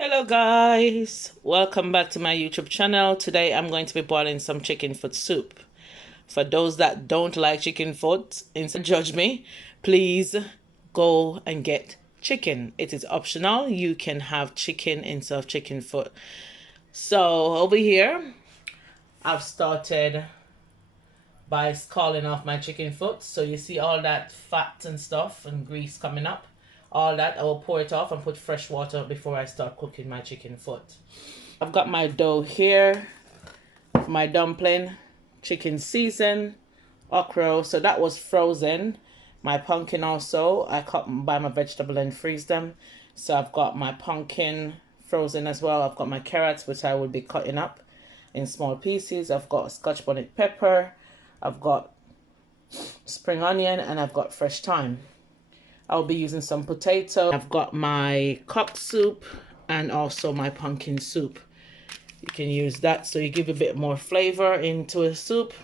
Hello guys, welcome back to my YouTube channel. Today I'm going to be boiling some chicken foot soup. For those that don't like chicken foot, instead judge me, please go and get chicken. It is optional. You can have chicken instead of chicken foot. So over here, I've started by scalding off my chicken foot. So you see all that fat and stuff and grease coming up. All that, I will pour it off and put fresh water before I start cooking my chicken foot. I've got my dough here, my dumpling, chicken season, okra, so that was frozen. My pumpkin also, I cut buy my vegetable and freeze them. So I've got my pumpkin frozen as well. I've got my carrots, which I will be cutting up in small pieces. I've got scotch bonnet pepper. I've got spring onion, and I've got fresh thyme. I'll be using some potato. I've got my cock soup and also my pumpkin soup. You can use that so you give a bit more flavor into a soup.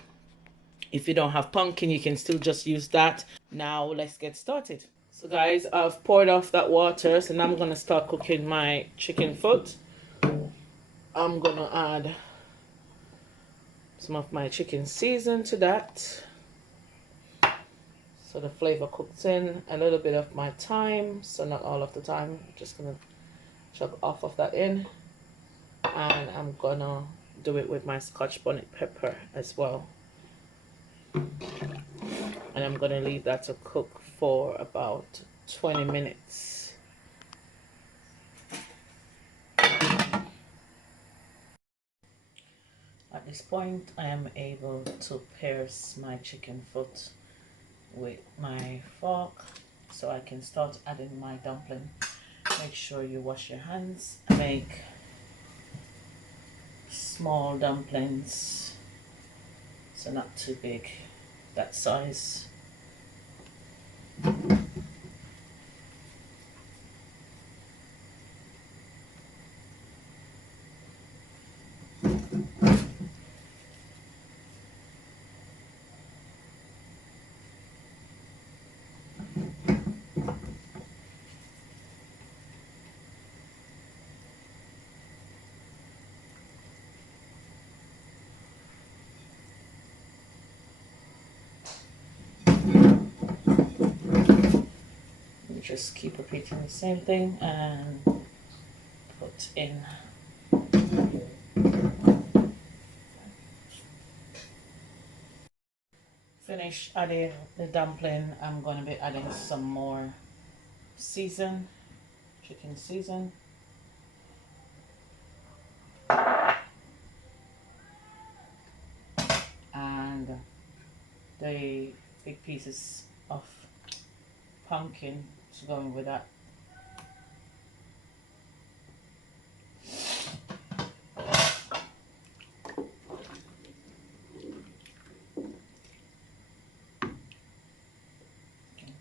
If you don't have pumpkin, you can still just use that. Now let's get started. So guys, I've poured off that water, so now I'm gonna start cooking my chicken foot. I'm gonna add some of my chicken season to that, so the flavor cooks in. A little bit of my thyme, so not all of the thyme. I'm just gonna chop off of that in, and I'm gonna do it with my scotch bonnet pepper as well. And I'm gonna leave that to cook for about 20 minutes. At this point, I am able to pierce my chicken foot with my fork so I can start adding my dumpling. Make sure you wash your hands. Make small dumplings, so not too big, that size. Just keep repeating the same thing and put in finish adding the dumpling. I'm going to be adding some more season, chicken season, and the big pieces of pumpkin to go in with that.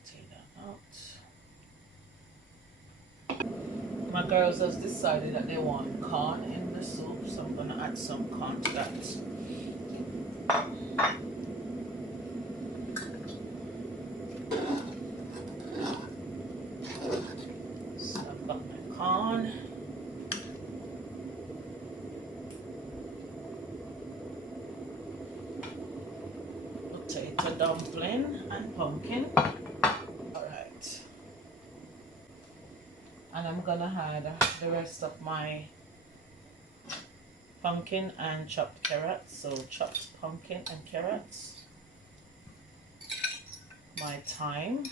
Take that out. My girls has decided that they want corn in the soup, so I'm gonna add some corn to that. So I've got my corn. Potato dumpling and pumpkin. Alright. And I'm gonna add the rest of my pumpkin and chopped carrots. So chopped pumpkin and carrots. My thyme.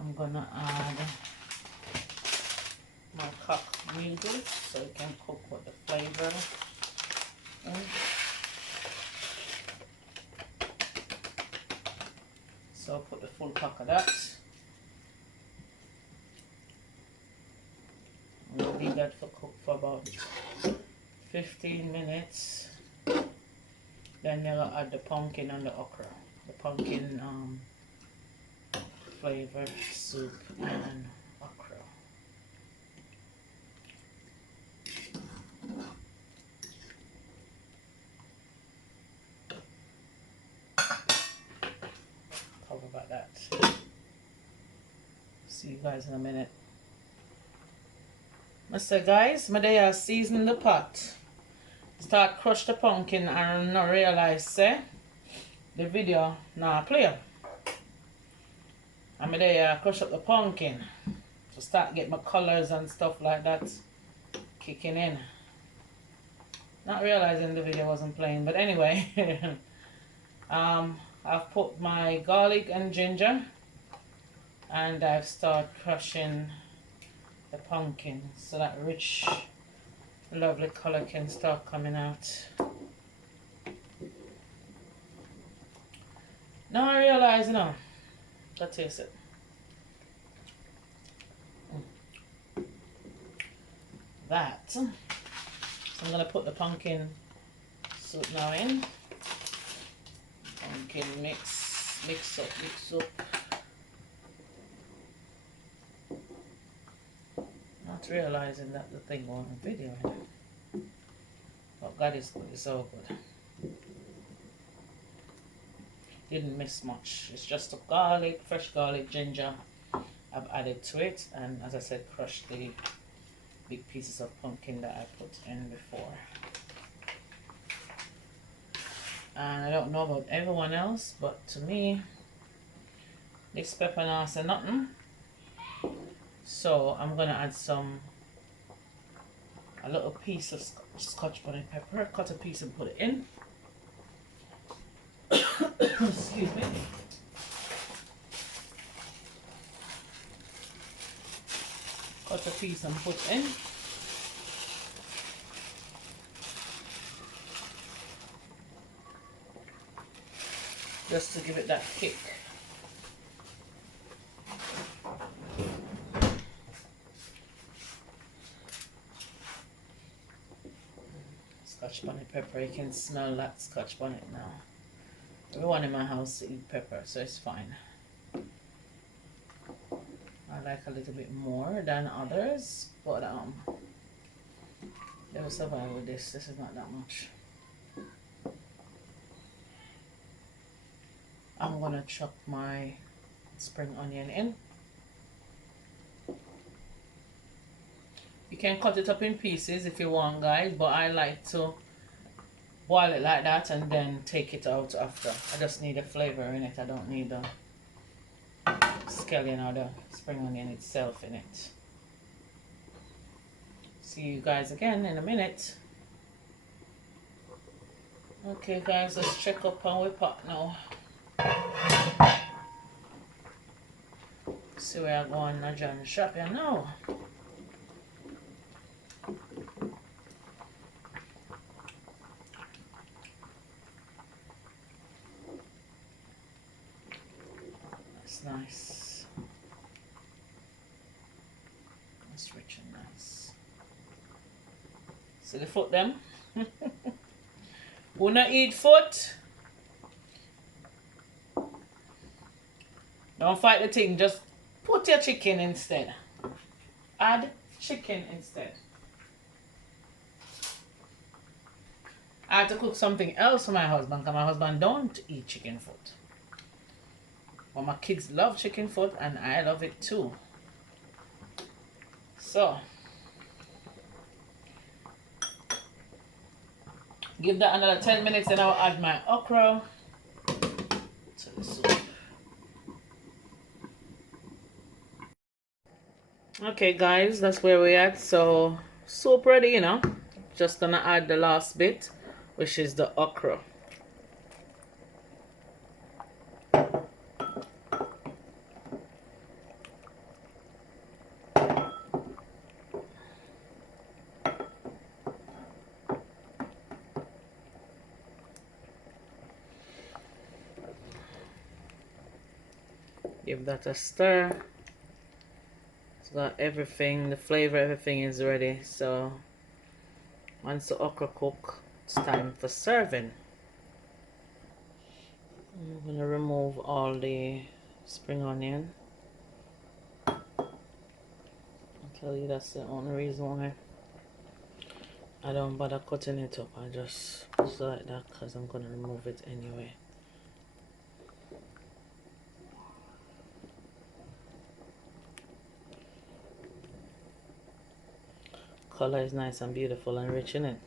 I'm gonna add my cock noodle so it can cook with the flavor. So I'll put the full pack of that. We'll leave that for cook for about 15 minutes. Then I'll add the pumpkin and the okra. The pumpkin flavor soup and okra. Cover about that. See you guys in a minute. I say guys, my day season the pot. Start crush the pumpkin and not realize say the video now play. And my day crush up the pumpkin. To start get my colors and stuff like that kicking in. Not realizing the video wasn't playing, but anyway. I've put my garlic and ginger, and I've started crushing the pumpkin so that rich lovely color can start coming out. Now I realize, you know, let's taste it. That. So I'm gonna put the pumpkin soup now in. Pumpkin mix up. Not realizing that the thing on the video. Oh God, it's good. It's so good. Didn't miss much. It's just the garlic, fresh garlic, ginger. I've added to it, and as I said, crushed the big pieces of pumpkin that I put in before. And I don't know about everyone else, but to me, this pepper now say nothing. So I'm gonna add a little piece of scotch bonnet pepper, cut a piece and put it in. Excuse me. Cut a piece and put in. Just to give it that kick. Scotch bonnet pepper, you can smell that scotch bonnet now. Everyone in my house eat pepper, so it's fine. I like a little bit more than others, but they will survive with this. This is not that much. I'm gonna chop my spring onion in. You can cut it up in pieces if you want, guys, but I like to boil it like that and then take it out after. I just need the flavor in it. I don't need the scallion or the spring onion itself in it. See you guys again in a minute. Okay guys, let's check up on our pot now. See where I go on a John shop here now. That's nice. That's rich and nice. See the foot them? Who not eat foot? Don't fight the thing, just put your chicken instead. Add chicken instead. I had to cook something else for my husband because my husband don't eat chicken foot. But my kids love chicken foot and I love it too. So, give that another 10 minutes and I'll add my okra to the soup. Okay guys, that's where we're at. So soup ready, you know. Just gonna add the last bit, which is the okra. Give that a stir. It's got everything, the flavor, everything is ready. So once the okra cook, it's time for serving. I'm gonna remove all the spring onion. I'll tell you that's the only reason why I don't bother cutting it up. I just put it like that because I'm gonna remove it anyway. color is nice and beautiful and rich in it.